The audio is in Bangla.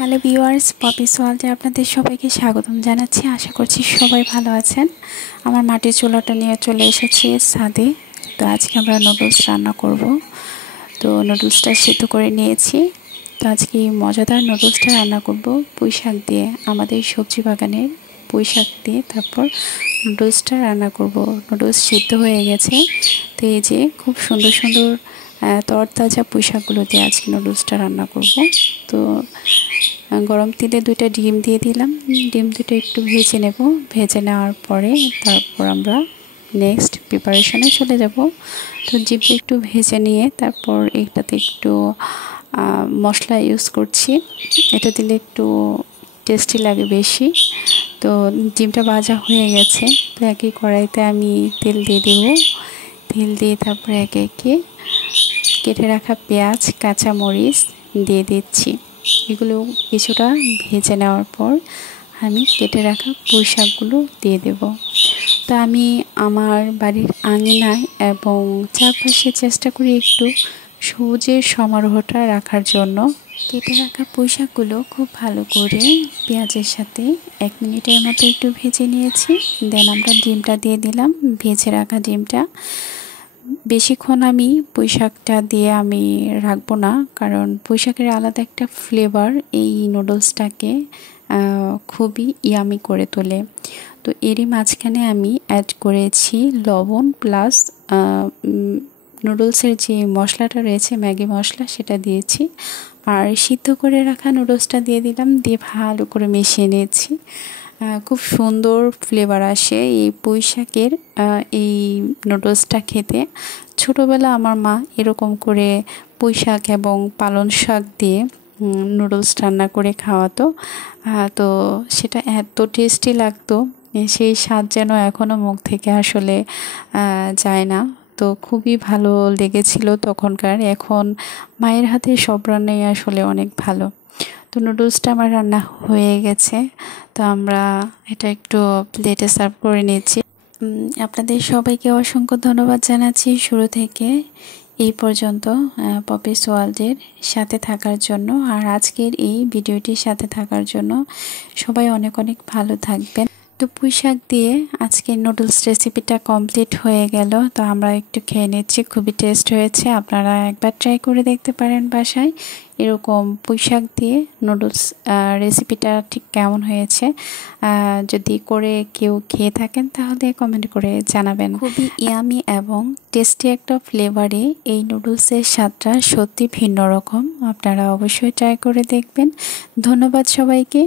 হ্যালো ভিউয়ার্স, পপিস ওয়ার্ল্ডে আপনাদের সবাইকে স্বাগতম জানাচ্ছি। আশা করছি সবাই ভালো আছেন। আমার মাটির চুলাটা নিয়ে চলে এসেছি ছাদে। তো আজকে আমরা নুডলস রান্না করব। তো নুডলসটা সিদ্ধ করে নিয়েছি। তো আজকে এই মজাদার নুডলসটা রান্না করব পুঁই শাক দিয়ে, আমাদের সবজি বাগানের পুঁই শাক দিয়ে। তারপর নুডলসটা রান্না করব। নুডলস সিদ্ধ হয়ে গেছে। তো এই যে খুব সুন্দর সুন্দর তরতাজা পুঁই শাকগুলো দিয়ে আজকে নুডলসটা রান্না করব। তো গরম তেলে 2টা ডিম দিয়ে দিলাম। ডিম দুটো একটু ভেজে নেব। ভেজে নেওয়ার পরে তারপর আমরা নেক্সট প্রিপারেশনে চলে যাব। তো ডিমটা একটু ভেজে নিয়ে তারপর এটাতে একটু মশলা ইউজ করছি। এটা দিলে একটু টেস্টি লাগে বেশি। তো ডিমটা ভাজা হয়ে গেছে। তো একই কড়াইতে আমি তেল দিয়ে দেব। তেল দিয়ে তারপরে একে একে কেটে রাখা পেঁয়াজ, কাঁচামরিচ দিয়ে দিচ্ছি। এগুলো কিছুটা ভেজে নেওয়ার পর আমি কেটে রাখা পুঁই শাকগুলো দিয়ে দেব। তো আমি আমার বাড়ির আঙিনায় এবং চারপাশে চেষ্টা করি একটু সবুজের সমারোহটা রাখার জন্য। কেটে রাখা পুঁই শাকগুলো খুব ভালো করে পেঁয়াজের সাথে 1 মিনিটের মতো একটু ভেজে নিয়েছি। দেন আমরা ডিমটা দিয়ে দিলাম, ভেজে রাখা ডিমটা। বেশিক্ষণ আমি পুঁই শাকটা দিয়ে আমি রাখবো না, কারণ পুঁই শাকের আলাদা একটা ফ্লেভার এই নুডলসটাকে খুবই ইয়ামি করে তোলে। তো এরই মাঝখানে আমি অ্যাড করেছি লবণ প্লাস নুডলসের যে মশলাটা রয়েছে, ম্যাগি মশলা, সেটা দিয়েছি। আর সিদ্ধ করে রাখা নুডলসটা দিয়ে দিলাম, দিয়ে ভালো করে মিশিয়ে নিয়েছি। খুব সুন্দর ফ্লেভার আসে এই পুঁই শাকের এই নুডলসটা খেতে। ছোটোবেলা আমার মা এরকম করে পুঁই শাক এবং পালং শাক দিয়ে নুডলস রান্না করে খাওয়াতো। তো সেটা এত টেস্টি লাগতো, সেই স্বাদ যেন এখনও মুখ থেকে আসলে যায় না। তো খুবই ভালো লেগেছিল তখনকার। এখন মায়ের হাতে সব রান্নাই আসলে অনেক ভালো। তো নুডলসটা আমার রান্না হয়ে গেছে। তো আমরা এটা একটু প্লেটে সার্ভ করে নিচ্ছি। আপনাদের সবাইকে অসংখ্য ধন্যবাদ জানাচ্ছি শুরু থেকে এই পর্যন্ত পপিস ওয়ার্ল্ডের সাথে থাকার জন্য, আর আজকের এই ভিডিওটির সাথে থাকার জন্য। সবাই অনেক অনেক ভালো থাকবেন। তো পুঁই শাক দিয়ে আজকে নুডলস রেসিপিটা কমপ্লিট হয়ে গেল। তো আমরা একটু খেয়ে নিচ্ছি, খুবই টেস্ট হয়েছে। আপনারা একবার ট্রাই করে দেখতে পারেন বাসায় এরকম পুঁই শাক দিয়ে নুডলস রেসিপিটা ঠিক কেমন হয়েছে। যদি করে কেউ খেয়ে থাকেন তাহলে কমেন্ট করে জানাবেন। খুবই ইয়ামি এবং টেস্টি একটা ফ্লেভারে এই নুডলসের স্বাদটা সত্যি ভিন্ন রকম। আপনারা অবশ্যই ট্রাই করে দেখবেন। ধন্যবাদ সবাইকে।